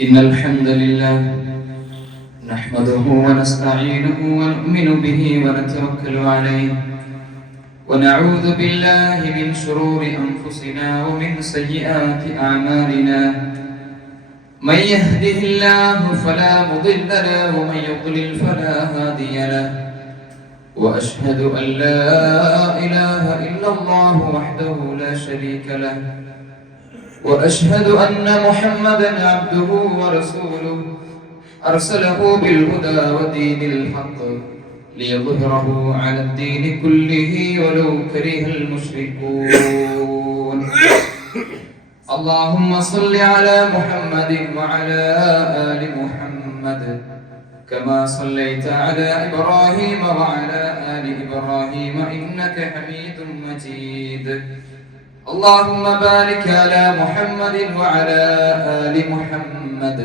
إن الحمد لله نحمده ونستعينه ونؤمن به ونتوكل عليه ونعوذ بالله من شرور أنفسنا ومن سيئات أعمالنا من يهده الله فلا مضل له ومن يضلل فلا هادي له وأشهد أن لا إله إلا الله وحده لا شريك له وأشهد أن محمدًا عبده ورسوله أرسله بالهدى ودين الحق ليظهره على الدين كله ولو كره المشركون. اللهم صل على محمد وعلى آل محمد كما صليت على إبراهيم وعلى آل إبراهيم إنك حميد مجيد. اللهم بارك على محمد وعلى آل محمد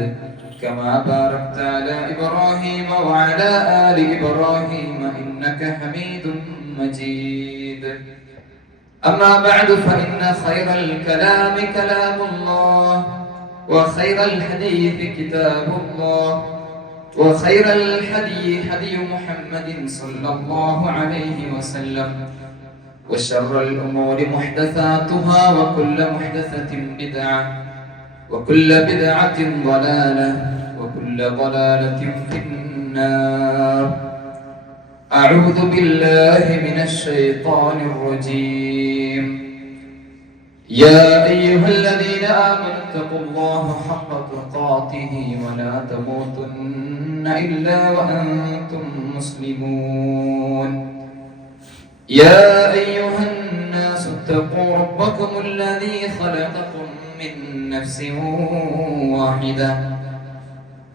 كما باركت على إبراهيم وعلى آل إبراهيم إنك حميد مجيد. أما بعد فإن خير الكلام كلام الله وخير الحديث كتاب الله وخير الحدي حدي محمد صلى الله عليه وسلم وشر الأمور محدثاتها وكل محدثة بدعة وكل بدعة ضلالة وكل ضلالة في النار. أعوذ بالله من الشيطان الرجيم. يا أيها الذين آمنوا اتقوا الله حق تقاته ولا تموتن إلا وأنتم مسلمون. يا أيها الناس اتقوا ربكم الذي خلقكم من نفس واحدة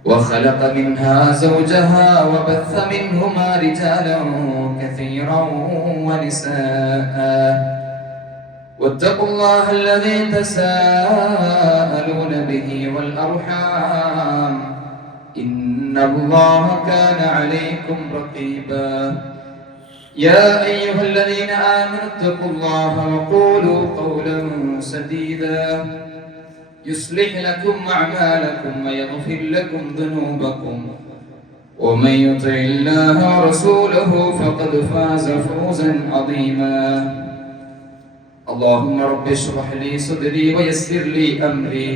وخلق منها زوجها وبث منهما رجالا كثيرا ونساء واتقوا الله الذي تساءلون به والأرحام إن الله كان عليكم رقيبا. يا أيها الذين آمنوا اتقوا الله وقولوا قولا سديدا يصلح لكم أعمالكم ويغفر لكم ذنوبكم ومن يطع الله ورسوله فقد فاز فوزا عظيما. اللهم رب اشرح لي صدري ويسر لي أمري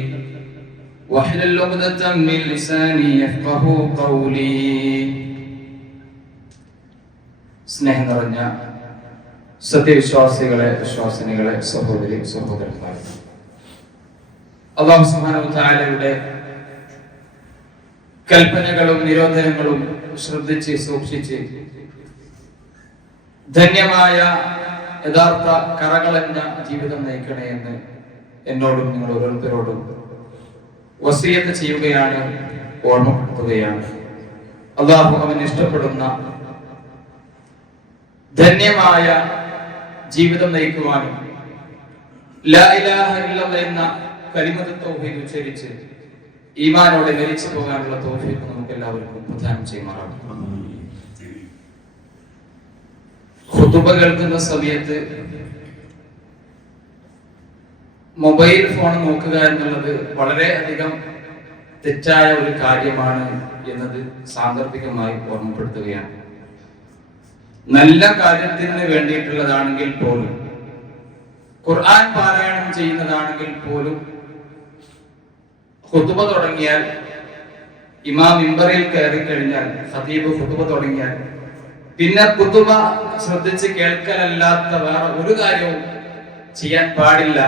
واحلل عقدة من لساني يفقهوا قولي. സ്നേഹം നിറഞ്ഞ സത്യവിശ്വാസികളെ, വിശ്വാസിനികളെ, സഹോദരി സഹോദരന്മാരെ, അല്ലാഹു സുബ്ഹാനഹു വ തആലയുടെ കൽപ്പനകളും നിരോധനങ്ങളും ശ്രദ്ധിച്ച് സൂക്ഷിച്ച് ധന്യമായ യഥാർത്ഥ കറകളഞ്ഞ ജീവിതം നയിക്കണേ എന്ന് എന്നോടും നിങ്ങൾ ഓരോരുത്തരോടും വസിയത്ത് ചെയ്യുകയാണ്, ഓർമ്മപ്പെടുത്തുകയാണ്. അല്ലാഹു അവൻ ഇഷ്ടപ്പെടുന്ന ധന്യമായ ജീവിതം നയിക്കുവാനും ലാ ഇലാഹ ഇല്ലല്ലാഹ് എന്ന കലിമത്ത് തൗഹീദ് ഉച്ചരിച്ച് ഈമാനോടെ മരിച്ചു പോകാനുള്ള തൗഫീഖ് നമുക്ക് എല്ലാവർക്കും പ്രദാനം ചെയ്യുമാറാകട്ടെ. ഖുതുബ കേൾക്കുന്ന സമയത്ത് മൊബൈൽ ഫോൺ നോക്കുക എന്നുള്ളത് വളരെ അധികം തെറ്റായ ഒരു കാര്യമാണ് എന്നത് സാന്ദർഭികമായി ഓർമ്മപ്പെടുത്തുകയാണ്. നല്ല കാര്യത്തിന് വേണ്ടിയിട്ടുള്ളതാണെങ്കിൽ പോലും, ഖുർആൻ പാരായണം ചെയ്യുന്നതാണെങ്കിൽ പോലും, ഖുതുബ തുടങ്ങിയാൽ, ഇമാം മിമ്പറിൽ കയറി കഴിഞ്ഞാൽ, ഖതീബ് ഖുതുബ തുടങ്ങിയാൽ പിന്നെ ഖുതുബ ശ്രദ്ധിച്ച് കേൾക്കലല്ലാത്ത വേറെ ഒരു കാര്യവും ചെയ്യാൻ പാടില്ല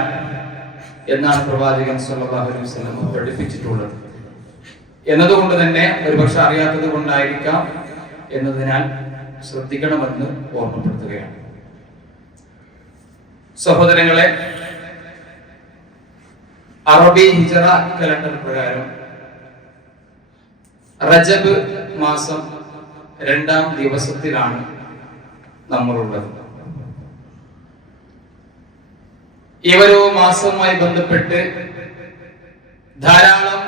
എന്നാണ് പ്രവാചകൻ സല്ലല്ലാഹു അലൈഹി വസല്ലം പഠിപ്പിച്ചിട്ടുള്ളത്. എന്നതുകൊണ്ട് തന്നെ ഒരുപക്ഷെ അറിയാത്തത് കൊണ്ടായിരിക്കാം എന്നതിനാൽ ശ്രദ്ധിക്കണമെന്ന് ഓർമ്മപ്പെടുത്തുകയാണ്. സഹോദരങ്ങളെ, അറബി ഹിജറ കലണ്ടർ പ്രകാരം റജബ് മാസം 2-ാം ദിവസത്തിലാണ് നമ്മളുള്ളത്. ഈ ഒരു മാസവുമായി ബന്ധപ്പെട്ട് ധാരാളം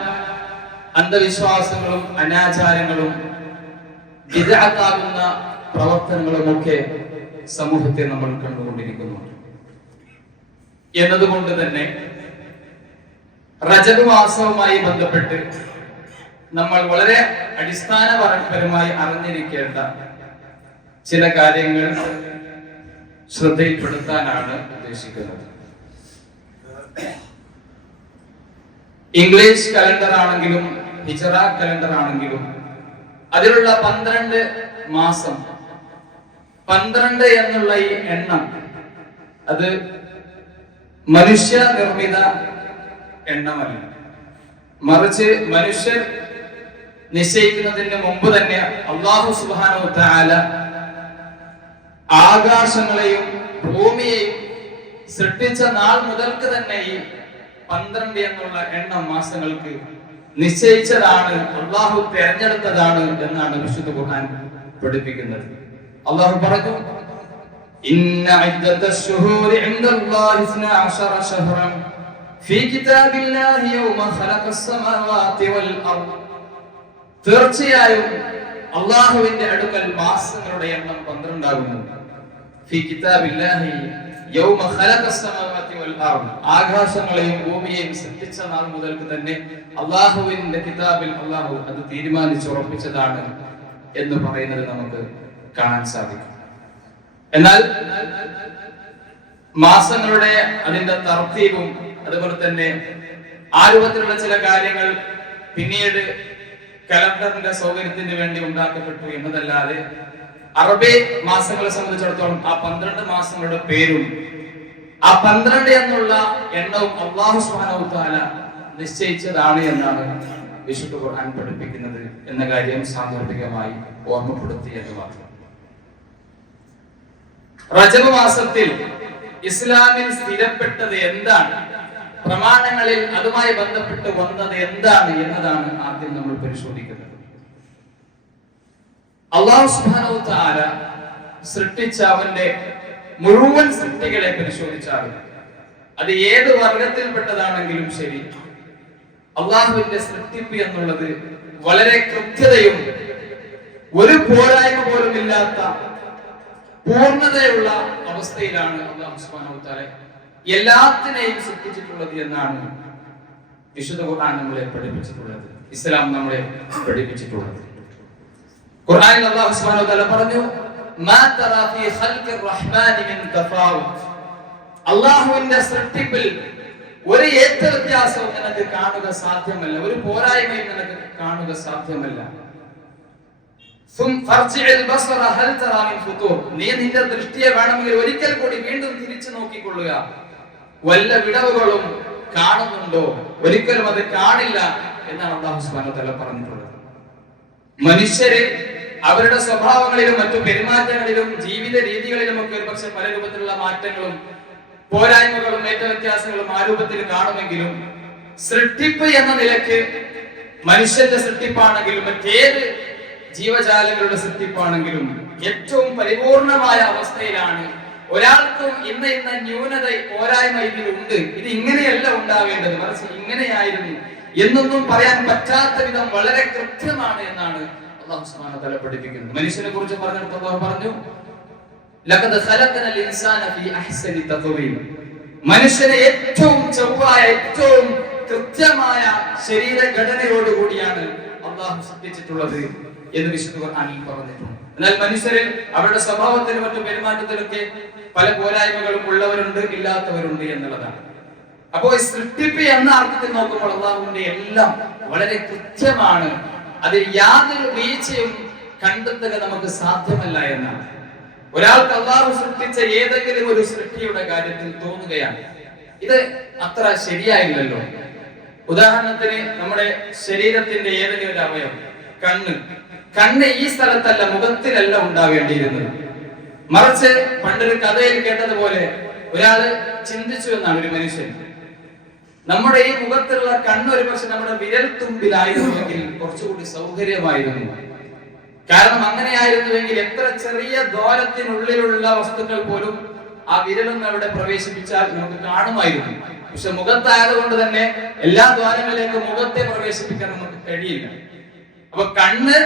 അന്ധവിശ്വാസങ്ങളും അനാചാരങ്ങളും ബിദ്അത്താകുന്ന പ്രവർത്തനങ്ങളുമൊക്കെ സമൂഹത്തെ നമ്മൾ കണ്ടുകൊണ്ടിരിക്കുന്നു. എന്നതുകൊണ്ട് തന്നെ റജബ് മാസവുമായി ബന്ധപ്പെട്ട് നമ്മൾ വളരെ അടിസ്ഥാനപരമായി അറിഞ്ഞിരിക്കേണ്ട ചില കാര്യങ്ങൾ ശ്രദ്ധയിൽപ്പെടുത്താനാണ് ഉദ്ദേശിക്കുന്നത്. ഇംഗ്ലീഷ് കലണ്ടർ ആണെങ്കിലും ഹിജറ കലണ്ടർ ആണെങ്കിലും അതിലുള്ള 12 മാസം, 12 എന്നുള്ള ഈ എണ്ണം അത് മനുഷ്യ നിർമ്മിത എണ്ണമല്ല, മറിച്ച് മനുഷ്യർ നിശ്ചയിക്കുന്നതിന് മുമ്പ് തന്നെ അല്ലാഹു സുബ്ഹാനഹു വ തആല ആകാശങ്ങളെയും ഭൂമിയെയും സൃഷ്ടിച്ച നാൾ മുതൽക്ക് തന്നെ ഈ 12 എന്നുള്ള എണ്ണം മാസങ്ങൾക്ക് നിശ്ചയിച്ചതാണ്, അല്ലാഹു തിരഞ്ഞെടുത്തതാണ് എന്നാണ് വിശുദ്ധ ഖുർആൻ പഠിപ്പിക്കുന്നത്. അല്ലാഹു പറഞ്ഞു, ഇന്ന ഇദ്ദത്തശ് ശുഹൂരി ഇൻദല്ലാഹി 12 ശഹ്റൻ ഫീ കിതാബില്ലാഹി യൗമ ഖലഖസ് സമാവാതി വൽ അർദ്. തീർച്ചയായും അല്ലാഹുവിന്റെ അടുക്കൽ മാസങ്ങളുടെ എണ്ണം 12 ആകുന്നു. ഫീ കിതാബില്ലാഹി യൗമ ഖലഖസ് സമാവാതി വൽ അർദ്. ആകാശങ്ങളെയും ഭൂമിയെയും സൃഷ്ടിച്ച നാൾ മുതൽക്ക് തന്നെ അല്ലാഹുവിന്റെ കിതാബിൽ അല്ലാഹു അത് തീരുമാനിച്ചുറപ്പിച്ചതാണ് എന്ന് പറയുന്നത് നമുക്ക് കാണാൻ സാധിക്കും. എന്നാൽ മാസങ്ങളുടെ അതിന്റെ തർത്തീബും അതുപോലെ തന്നെ ആ രൂപത്തിലുള്ള ചില കാര്യങ്ങൾ പിന്നീട് കലണ്ടറിന്റെ സൗകര്യത്തിന് വേണ്ടി ഉണ്ടാക്കപ്പെട്ടു എന്നതല്ലാതെ അറബി മാസങ്ങളെ സംബന്ധിച്ചിടത്തോളം ആ 12 മാസങ്ങളുടെ പേരും ആ 12 എന്നുള്ള എണ്ണവും അല്ലാഹു സുബ്ഹാനഹു വ തആല നിശ്ചയിച്ചതാണ് എന്നാണ് വിശുദ്ധ ഖുർആൻ പഠിപ്പിക്കുന്നത് എന്ന കാര്യം സാന്ദർഭികമായി ഓർമ്മപ്പെടുത്തി എന്ന് മാത്രം. റജബ് മാസത്തിൽ ഇസ്ലാമിൽ സ്ഥിരപ്പെട്ടത് എന്താണ്, പ്രമാണങ്ങളിൽ അതുമായി ബന്ധപ്പെട്ട് വന്നത് എന്താണ് എന്നതാണ് ആദ്യം നമ്മൾ പരിശോധിക്കുന്നത്. അല്ലാഹു സുബ്ഹാനഹു വ തആല സൃഷ്ടിച്ച അവന്റെ മുഴുവൻ സൃഷ്ടികളെ പരിശോധിച്ചാൽ അത് ഏത് വർഗത്തിൽപ്പെട്ടതാണെങ്കിലും ശരി, അള്ളാഹുവിന്റെ സൃഷ്ടിപ്പ് എന്നുള്ളത് വളരെ കൃത്യതയും ഒരു പോരായ്മ പോലും ഇല്ലാത്ത പൂർണ്ണതയുള്ള അവസ്ഥയിലാണ് അല്ലാഹു സുബ്ഹാനഹു വ തആല എല്ലാത്തിനെയും സൃഷ്ടിച്ചിട്ടുള്ളത് എന്നാണ് വിശുദ്ധ ഖുർആൻ നമ്മളെ പഠിപ്പിച്ചിട്ടുള്ളത്, ഇസ്ലാം നമ്മളെ പഠിപ്പിച്ചിട്ടുള്ളത്. ഖുർആനിൽ അല്ലാഹു സുബ്ഹാനഹു വ തആല പറഞ്ഞു, മാ തറാ ഫീ ഖൽഖിർ റഹ്മാനി മിൻ തഫാവുത്. അല്ലാഹുവിന്റെ സൃഷ്ടിപ്പിൽ ഒരു വ്യത്യാസവും നിനക്ക് കാണുക സാധ്യമല്ല, ഒരു പോരായ്മയും നിനക്ക് കാണുക സാധ്യമല്ല. നീ നിന്റെ ദൃഷ്ടിയെ വേണമെങ്കിൽ ഒരിക്കൽ കൂടി വീണ്ടും തിരിച്ചു നോക്കിക്കൊള്ളുക, വല്ല വിടവുകളും കാണുന്നുണ്ടോ? ഒരിക്കലും അത് കാണില്ല എന്നാണ് അല്ലാഹു സുബ്ഹാനഹു വ തആല പറഞ്ഞിട്ടുള്ളത്. മനുഷ്യരെ അവരുടെ സ്വഭാവങ്ങളിലും മറ്റു പെരുമാറ്റങ്ങളിലും ജീവിത രീതികളിലും ഒക്കെ ഒരുപക്ഷെ പല രൂപത്തിലുള്ള മാറ്റങ്ങളും പോരായ്മകളും ഏറ്റവ്യത്യാസങ്ങളും ആ രൂപത്തിൽ കാണുമെങ്കിലും സൃഷ്ടിപ്പ് എന്ന നിലയ്ക്ക് മനുഷ്യന്റെ സൃഷ്ടിപ്പാണെങ്കിലും മറ്റേത് ജീവജാലങ്ങളുടെ സൃഷ്ടിപ്പാണെങ്കിലും ഏറ്റവും പരിപൂർണമായ അവസ്ഥയിലാണ്. ഒരാൾക്കും ഇന്ന ന്യൂനത പോരായ്മ ഇതിലുണ്ട്, ഇത് ഇങ്ങനെയല്ല ഉണ്ടാവേണ്ടത്, മറിച്ച് ഇങ്ങനെയായിരുന്നു എന്നൊന്നും പറയാൻ പറ്റാത്ത വിധം വളരെ കൃത്യമാണ് എന്നാണ് അല്ലാഹു സുബ്ഹാനഹു വ തആല പഠിപ്പിക്കുന്നത്. മനുഷ്യനെ കുറിച്ച് പറഞ്ഞിട്ട് അല്ലാഹു പറഞ്ഞു, ലഖദ് ഖലഖനൽ ഇൻസാന ഫീ അഹ്സനി തഖ്വീം. മനുഷ്യനെ ഏറ്റവും ചൊവ്വായ ഏറ്റവും കൃത്യമായ ശരീരഘടനയോട് കൂടിയാണ് അല്ലാഹു സൃഷ്ടിച്ചിട്ടുള്ളത് എന്ന് വിശുദ്ധ ഖുർആനിൽ പറഞ്ഞിട്ടുണ്ട്. എന്നാൽ മനുഷ്യരിൽ അവരുടെ സ്വഭാവത്തിലും മറ്റു പെരുമാറ്റത്തിലൊക്കെ പല പോരായ്മകളും ഉള്ളവരുണ്ട്, ഇല്ലാത്തവരുണ്ട് എന്നുള്ളതാണ്. അപ്പോൾ സൃഷ്ടിപ്പ് എന്ന അർത്ഥത്തിൽ നോക്കുമ്പോൾ അല്ലാഹുവിന്റെ എല്ലാം വളരെ കൃത്യമാണ്, അതിൽ യാതൊരു വീഴ്ചയും കണ്ടെത്തുക നമുക്ക് സാധ്യമല്ല എന്നാണ്. ഒരാൾക്ക് അല്ലാഹു സൃഷ്ടിച്ച ഏതെങ്കിലും ഒരു സൃഷ്ടിയുടെ കാര്യത്തിൽ തോന്നുകയാണ് ഇത് അത്ര ശരിയായില്ലല്ലോ. ഉദാഹരണത്തിന് നമ്മുടെ ശരീരത്തിന്റെ ഏതെങ്കിലും ഒരു അവയവം, കണ്ണ് ഈ സ്ഥലത്തല്ല, മുഖത്തിലല്ല ഉണ്ടാവേണ്ടിയിരുന്നത്, മറിച്ച് പണ്ടൊരു കഥയിൽ കേട്ടതുപോലെ ഒരാള് ചിന്തിച്ചു എന്നാണ്, ഒരു മനുഷ്യൻ, നമ്മുടെ ഈ മുഖത്തുള്ള കണ്ണ് ഒരു പക്ഷെ നമ്മുടെ വിരൽ തുമ്പിലായിരുന്നുവെങ്കിൽ കുറച്ചുകൂടി സൗകര്യമായിരുന്നു. കാരണം അങ്ങനെയായിരുന്നുവെങ്കിൽ എത്ര ചെറിയ ദ്വാരത്തിനുള്ളിലുള്ള വസ്തുക്കൾ പോലും ആ വിരലൊന്ന് അവിടെ പ്രവേശിപ്പിച്ചാൽ നമുക്ക് കാണുമായിരുന്നു. പക്ഷെ മുഖത്തായതുകൊണ്ട് തന്നെ എല്ലാ ദ്വാരങ്ങളിലേക്കും മുഖത്തെ പ്രവേശിപ്പിക്കാൻ നമുക്ക് കഴിയില്ല. അപ്പൊ കണ്ണ്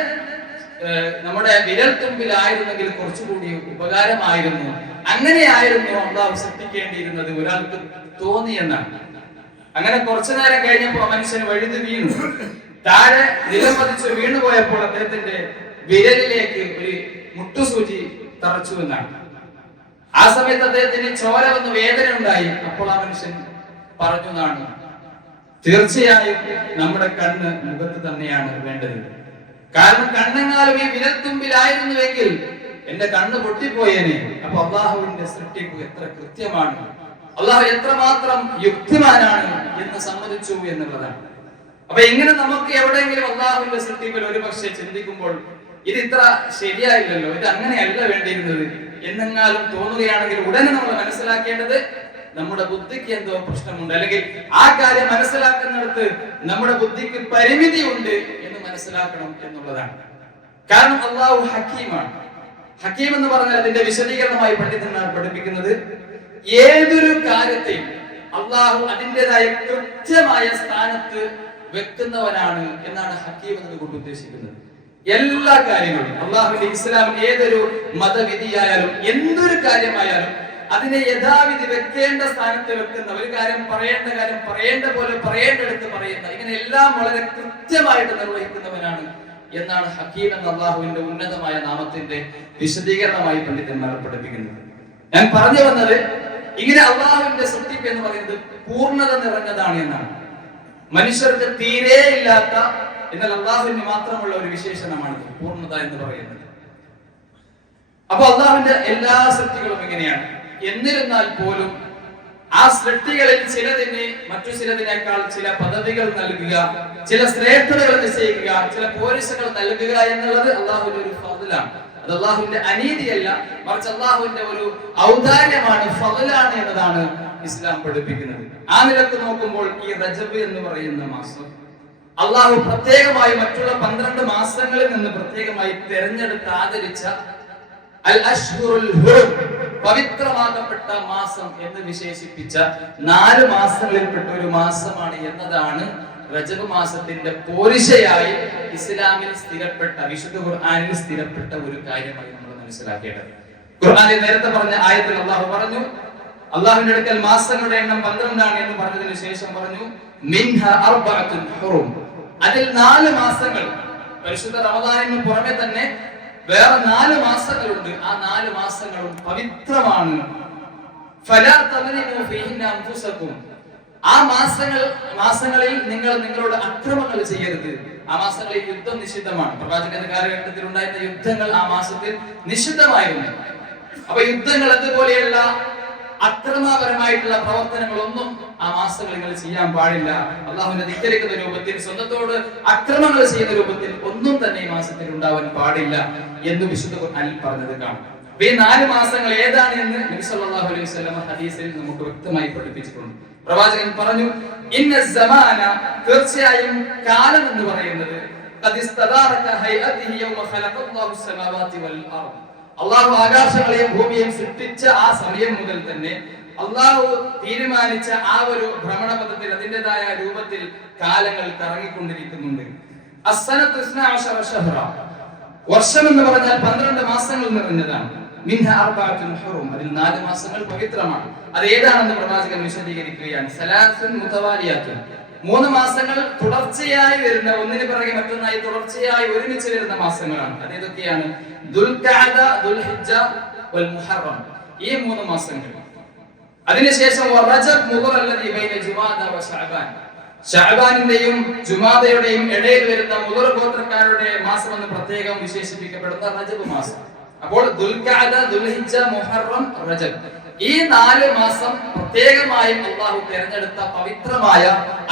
നമ്മുടെ വിരൽ തുമ്പിലായിരുന്നെങ്കിൽ കുറച്ചുകൂടി ഉപകാരമായിരുന്നു. അങ്ങനെയായിരുന്നു അല്ലാഹു സൃഷ്ടിക്കേണ്ടിയിരുന്നത്, ഒരാൾക്ക് തോന്നിയെന്നാണ്. അങ്ങനെ കുറച്ചു നേരം കഴിഞ്ഞപ്പോൾ മനുഷ്യൻ വഴുതി വീണു. താഴെ നിലംപതിച്ച് വീണുപോയപ്പോൾ അദ്ദേഹത്തിന്റെ വിരലിലേക്ക് ഒരു മുട്ടുസൂചി തറച്ചു എന്നാണ്. ആ സമയത്ത് അദ്ദേഹത്തിന് ചോര വന്ന് വേദന ഉണ്ടായി. അപ്പോൾ ആ മനുഷ്യൻ പറഞ്ഞു എന്നാണ്, തീർച്ചയായും നമ്മുടെ കണ്ണ് മുഖത്ത് തന്നെയാണ് വേണ്ടത്. കാരണം കണ്ണെങ്ങാലും ഈ വിരൽത്തുമ്പിലായിരുന്നുവെങ്കിൽ എന്റെ കണ്ണ് പൊട്ടിപ്പോയേനെ. അപ്പൊ അള്ളാഹുവിന്റെ സൃഷ്ടിപ്പ് എത്ര കൃത്യമാണ്, അള്ളാഹു എത്രമാത്രം യുക്തിമാനാണ് എന്ന് സമ്മതിച്ചു എന്നുള്ളതാണ്. അപ്പൊ ഇങ്ങനെ നമുക്ക് എവിടെയെങ്കിലും അള്ളാഹുവിന്റെ സൃഷ്ടിപ്പിൽ ഒരു പക്ഷേ ചിന്തിക്കുമ്പോൾ ഇത് ഇത്ര ശരിയായില്ലല്ലോ, ഇത് അങ്ങനെയല്ല വേണ്ടിയിരുന്നത് എന്നെങ്ങാലും തോന്നുകയാണെങ്കിൽ ഉടനെ നമ്മൾ മനസ്സിലാക്കേണ്ടത് നമ്മുടെ ബുദ്ധിക്ക് എന്തോ പ്രശ്നമുണ്ട്, അല്ലെങ്കിൽ ആ കാര്യം മനസ്സിലാക്കുന്നിടത്ത് നമ്മുടെ ബുദ്ധിക്ക് പരിമിതി ഉണ്ട് എന്ന് മനസ്സിലാക്കണം എന്നുള്ളതാണ്. കാരണം അള്ളാഹു ഹക്കീമാണ്. ഹക്കീം എന്ന് പറഞ്ഞാൽ അതിന്റെ വിശദീകരണമായി പണ്ഡിതന്മാർ പഠിപ്പിക്കുന്നത് ഏതൊരു കാര്യത്തെയും അള്ളാഹു അതിൻ്റെതായ കൃത്യമായ സ്ഥാനത്ത് വെക്കുന്നവനാണ് എന്നാണ് ഹക്കീം എന്നതുകൊണ്ട് ഉദ്ദേശിക്കുന്നത്. എല്ലാ കാര്യങ്ങളും അള്ളാഹുവിന്റെ ഇസ്ലാമിൽ ഏതൊരു മതവിധിയായാലും എന്തൊരു കാര്യമായാലും അതിനെ യഥാവിധി വെക്കേണ്ട സ്ഥാനത്ത് വെക്കുന്ന, ഒരു കാര്യം പറയേണ്ട കാര്യം പറയേണ്ട പോലെ പറയേണ്ടടുത്ത് പറയുന്ന, ഇങ്ങനെ എല്ലാം വളരെ കൃത്യമായിട്ട് നിർവഹിക്കുന്നവനാണ് എന്നാണ് ഹക്കീം എന്ന അള്ളാഹുവിന്റെ ഉന്നതമായ നാമത്തിന്റെ വിശദീകരണമായി പണ്ഡിതന്മാർ പഠിപ്പിക്കുന്നത്. ഞാൻ പറഞ്ഞു വന്നത് ഇങ്ങനെ അള്ളാഹുവിന്റെ സൃഷ്ടിപ്പ് എന്ന് പറയുന്നത് പൂർണ്ണത നിറഞ്ഞതാണ് എന്നാണ്. മനുഷ്യർക്ക് തീരെ ഇല്ലാത്ത, എന്നാൽ അള്ളാഹുവിന് മാത്രമുള്ള ഒരു വിശേഷണമാണ് പൂർണ്ണത എന്ന് പറയുന്നത്. അപ്പൊ അള്ളാഹുവിന്റെ എല്ലാ സൃഷ്ടികളും ഇങ്ങനെയാണ്. എന്നിരുന്നാൽ പോലും ആ സൃഷ്ടികളിൽ ചിലതിന് മറ്റു ചിലതിനേക്കാൾ ചില പദവികൾ നൽകുക, ചില ശ്രേഷ്ഠതകൾ നിശ്ചയിക്കുക, ചില പോരിശകൾ നൽകുക എന്നുള്ളത് അള്ളാഹുവിന്റെ ഒരു ഫضലാണ്. അത് അള്ളാഹുവിന്റെ അനീതിയല്ല, മറിച്ച് അള്ളാഹുവിന്റെ ഒരു ഔദാര്യമാണ്, ഫضലാണ് എന്നതാണ് ഇസ്ലാം പഠിപ്പിക്കുന്നത്. ആ നിലക്ക് നോക്കുമ്പോൾ ഈ റജബ് എന്ന് പറയുന്ന മാസം അള്ളാഹു പ്രത്യേകമായി മറ്റുള്ള 12 മാസങ്ങളിൽ നിന്ന് പ്രത്യേകമായി തെരഞ്ഞെടുത്ത് ആദരിച്ച അൽ അശ്ഹുറുൽ ഹുറും, പവിത്രമാക്കപ്പെട്ട മാസം എന്ന് വിശേഷിപ്പിച്ച 4 മാസങ്ങളിൽപ്പെട്ട ഒരു മാസമാണ് എന്നതാണ് റജബ് മാസത്തിന്റെ പോരിശയായി ഇസ്ലാമിൽ സ്ഥിരപ്പെട്ട, വിശുദ്ധ ഖുർആനിൽ സ്ഥിരപ്പെട്ട ഒരു കാര്യമായി നമ്മൾ മനസ്സിലാക്കേണ്ടത്. ഖുർആനിൽ നേരത്തെ പറഞ്ഞ ആയത്തിൽ അള്ളാഹു പറഞ്ഞു, അള്ളാഹുവിന്റെ അടുക്കൽ മാസങ്ങളുടെ എണ്ണം 12 എന്ന് പറഞ്ഞതിന് ശേഷം പറഞ്ഞു മിൻഹ അർബഅത്തുൻ ഹുറും, അതിൽ 4 മാസങ്ങൾ, പരിശുദ്ധ റമദാനിന് പുറമെ തന്നെ വേറെ 4 മാസങ്ങളുണ്ട്. ആ 4 മാസങ്ങളും പവിത്രമാണ്. ഫലാ തദ്രിമു ഫീഹിന്ന അൻഫുസകും, ആ മാസങ്ങളിൽ നിങ്ങൾ നിങ്ങളോട് അക്രമങ്ങൾ ചെയ്യരുത്. ആ മാസങ്ങളിൽ യുദ്ധം നിഷിദ്ധമാണ്. പ്രവാചകന്റെ കാലഘട്ടത്തിൽ ഉണ്ടായിരുന്ന യുദ്ധങ്ങൾ ആ മാസത്തിൽ നിഷിദ്ധമായിരുന്നു. അപ്പൊ യുദ്ധങ്ങൾ അതുപോലെയുള്ള അക്രമപരമായിട്ടുള്ള പ്രവർത്തനങ്ങളൊന്നും ആ മാസങ്ങളിൽ നിങ്ങൾ ചെയ്യാൻ പാടില്ല. അള്ളാഹുവിനെ ധിക്കരിക്കുന്ന രൂപത്തിൽ, സ്വന്തത്തോട് അക്രമങ്ങൾ ചെയ്യുന്ന രൂപത്തിൽ ഒന്നും തന്നെ ഈ മാസത്തിൽ ഉണ്ടാവാൻ പാടില്ല എന്ന് വിശുദ്ധ ഖുർആനിൽ പറഞ്ഞത് കാണാം. ഈ 4 മാസങ്ങൾ ഏതാണ് എന്ന് നബി സല്ലല്ലാഹു അലൈഹി വസല്ലം ഹദീസിൽ നമുക്ക് വ്യക്തമായി പഠിപ്പിച്ചിട്ടുണ്ട്. പ്രവാചകൻ പറഞ്ഞു, ഇന്ന സമാന, തീർച്ചയായും കാലം എന്ന് പറയുന്നത് ഖദിസ്തദാറക ഹൈഅതിഹി യൗമ ഖലഖല്ലാഹു സമാവാതി വൽ അർദ്, അള്ളാഹു ആകാശങ്ങളെയും ഭൂമിയെയും സൃഷ്ടിച്ച ആ സമയം മുതൽ തന്നെ അള്ളാഹു തീരുമാനിച്ച ആ ഒരു ഭ്രമണപഥത്തിൽ അതിൻ്റെതായ രൂപത്തിൽ കാലങ്ങൾ കറങ്ങിക്കൊണ്ടിരിക്കുന്നുണ്ട്. അസ്സനത്തു 12 ശഹ്റ, വർഷം എന്ന് പറഞ്ഞാൽ 12 മാസങ്ങൾ നിറഞ്ഞതാണ്. മിൻഹ അർബഅത്തുൻ ഹുറും, അതിൽ 4 മാസങ്ങൾ പവിത്രമാണ്. അത് ഏതാണെന്ന് പ്രവാചകൻ വിശദീകരിക്കുകയാണ്. സലാസുൻ മുതവാലിയാത്തുൻ, 3 മാസങ്ങൾ തുടർച്ചയായി വരുന്ന, ഒന്നിന് പിറകെ മറ്റൊന്നായി തുടർച്ചയായി ഒരുമിച്ച് വരുന്ന മാസങ്ങളാണ്. അത് ഏതൊക്കെയാണ്? ദുൽഖഅദ, ദുൽഹിജ്ജ വൽ മുഹറം, ഈ 3 മാസങ്ങൾ. അതിനുശേഷം റജബ് മുദറല്ലദി ബൈന ജുമാദ വ ശഅബാൻ, ശഅബാനിന്റെയും ജുമാദയുടെയും ഇടയിൽ വരുന്ന മുദർ ഗോത്രക്കാരുടെ മാസം എന്ന് പ്രത്യേകം വിശേഷിപ്പിക്കപ്പെടുന്ന റജബ് മാസം. അപ്പോൾ ദുൽഖഅദ, ദുൽഹിജ്ജ, മുഹറം, റജബ്, ഈ 4 മാസം പ്രത്യേകമായും അള്ളാഹു തിരഞ്ഞെടുത്ത പവിത്രമായ,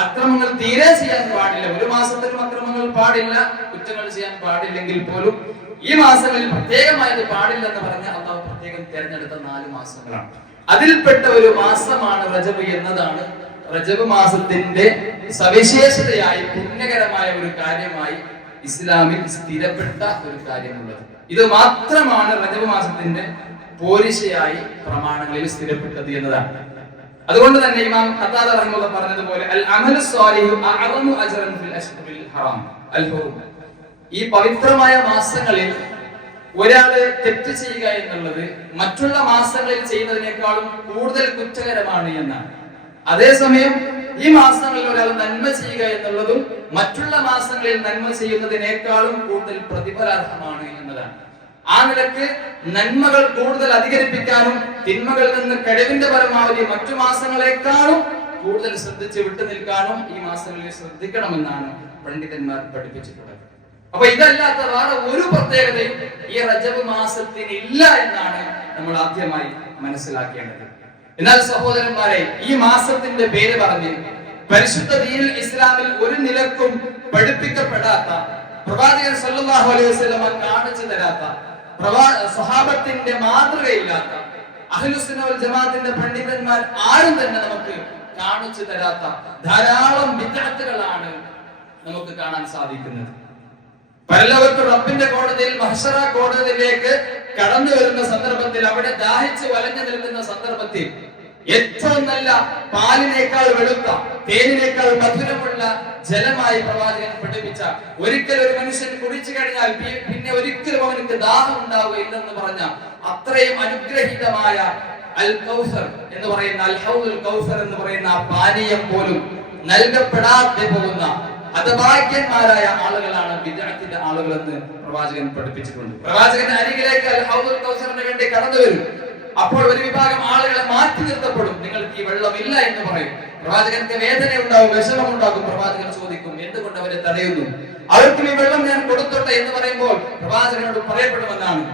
അക്രമങ്ങൾ തീരെ ചെയ്യാൻ പാടില്ല, ഒരു മാസത്തിലും അക്രമങ്ങൾ പാടില്ല, കുറ്റങ്ങൾ ചെയ്യാൻ പാടില്ലെങ്കിൽ പോലും ഈ മാസങ്ങളിൽ പ്രത്യേകമായത് പാടില്ല എന്ന് പറഞ്ഞ അള്ളാഹു പ്രത്യേകം തിരഞ്ഞെടുത്ത 4 മാസങ്ങളാണ്. അതിൽപ്പെട്ട ഒരു മാസമാണ് റജബ് എന്നതാണ് റജബ് മാസത്തിന്റെ സവിശേഷതയായി, പുണ്യകരമായ ഒരു കാര്യമായി ഇസ്ലാമിൽ സ്ഥിരപ്പെട്ട ഒരു കാര്യമുള്ളത്. ഇത് മാത്രമാണ് റജബ് മാസത്തിന്റെ പോരിശയായി പ്രമാണങ്ങളിൽ സ്ഥിരപ്പെട്ടത് എന്നതാണ്. അതുകൊണ്ട് തന്നെ ഇമാം ഖത്താദ റഹിമഹുല്ലാഹ് പറഞ്ഞതുപോലെ അൽ അമലു സ്വാലിഹു അഅ്ളമു അജ്റൻ ഫിൽ അശ്ഹുറിൽ ഹറാം അൽ ഹുറും, ഈ പവിത്രമായ മാസങ്ങളിൽ ഒരാള് തെറ്റ് ചെയ്യുക എന്നുള്ളത് മറ്റുള്ള മാസങ്ങളിൽ ചെയ്യുന്നതിനേക്കാളും കൂടുതൽ കുറ്റകരമാണ് എന്നാണ്. അതേസമയം ഈ മാസങ്ങളിൽ ഒരാൾ നന്മ ചെയ്യുക എന്നുള്ളതും മറ്റുള്ള മാസങ്ങളിൽ നന്മ ചെയ്യുന്നതിനേക്കാളും കൂടുതൽ പ്രതിഫലാർഹമാണ് എന്നതാണ്. ആ നിലക്ക് നന്മകൾ കൂടുതൽ അധികരിപ്പിക്കാനും തിന്മകളിൽ നിന്ന് കഴിവിന്റെ പരമാവധി മറ്റു മാസങ്ങളെക്കാളും കൂടുതൽ ശ്രദ്ധിച്ച് വിട്ടു നിൽക്കാനും ഈ മാസങ്ങളിൽ ശ്രദ്ധിക്കണമെന്നാണ് പണ്ഡിതന്മാർ പഠിപ്പിച്ചിട്ടുള്ളത്. അപ്പൊ ഇതല്ലാത്ത വേറെ ഒരു പ്രത്യേകതയും ഈ റജബ് മാസത്തിന് ഇല്ല എന്നാണ് നമ്മൾ ആദ്യമായി മനസ്സിലാക്കേണ്ടത്. എന്നാൽ സഹോദരന്മാരെ, ഈ മാസത്തിന്റെ പേര് പറഞ്ഞ് പരിശുദ്ധ ദീനുൽ ഇസ്ലാമിൽ ഒരു നിലക്കും പഠിപ്പിക്കപ്പെടാത്ത, പ്രവാചകൻ സല്ലല്ലാഹു അലൈഹി വസല്ലം കാണിച്ചു തരാത്ത, സ്വഹാബത്തിന്റെ മാതൃകയില്ലാത്ത, അഹ്ലുസുന്ന വൽ ജമാഅത്തിന്റെ പണ്ഡിതന്മാർ ആരും തന്നെ നമുക്ക് കാണിച്ചു തരാത്ത ധാരാളം ബിദ്അത്തുകളാണ് നമുക്ക് കാണാൻ സാധിക്കുന്നത്. പരലോകത്ത് റബ്ബിന്റെ കോടതിയിൽ, മഹ്ശറ കോടതിയിലേക്ക് കടന്നു വരുന്ന സന്ദർഭത്തിൽ, അവിടെ ദാഹിച്ച് വലഞ്ഞു നിൽക്കുന്ന സന്ദർഭത്തിൽ ഏറ്റവും നല്ല പാലിനേക്കാൾ വെളുത്ത, തേനിനേക്കാൾ മധുരമുള്ള ജലമായി പ്രവാചകൻ പഠിപ്പിച്ച, ഒരിക്കൽ ഒരു മനുഷ്യൻ കുടിച്ചു കഴിഞ്ഞാൽ പിന്നെ ഒരിക്കലും അവനക്ക് ദാഹം ഉണ്ടാവുകയില്ലെന്ന് പറഞ്ഞ അത്രയും അനുഗ്രഹീതമായ അൽ കൗസർ എന്ന് പറയുന്ന, അൽ ഹൗദുൽ കൗസർ എന്ന് പറയുന്ന ആ പാനീയം പോലും നൽകപ്പെടാതെ പോകുന്ന ഹതഭാഗ്യന്മാരായ ആളുകളാണ് ബിദ്അത്തിന്റെ ആളുകൾ എന്ന് പ്രവാചകൻ പഠിപ്പിച്ചിട്ടുണ്ട്. പ്രവാചകന്റെ അരികിലേക്ക് അൽ ഹൗദുൽ കൗസറിന് വേണ്ടി കടന്നു വരും. അപ്പോൾ ഒരു വിഭാഗം ആളുകളെ മാറ്റി നിർത്തപ്പെടും. നിങ്ങൾക്ക് ഈ വെള്ളമില്ല എന്ന് പറയും. പ്രവാചകന്റെ വേദന ഉണ്ടാകും, വിഷമം ഉണ്ടാകും. പ്രവാചകൻ ചോദിക്കും, എന്തുകൊണ്ട് അവരെ തടയുന്നു? അവർക്കും ഈ വെള്ളം ഞാൻ കൊടുത്തോട്ടെ എന്ന് പറയുമ്പോൾ പ്രവാചകനോട് പറയപ്പെടുമെന്നാണ്,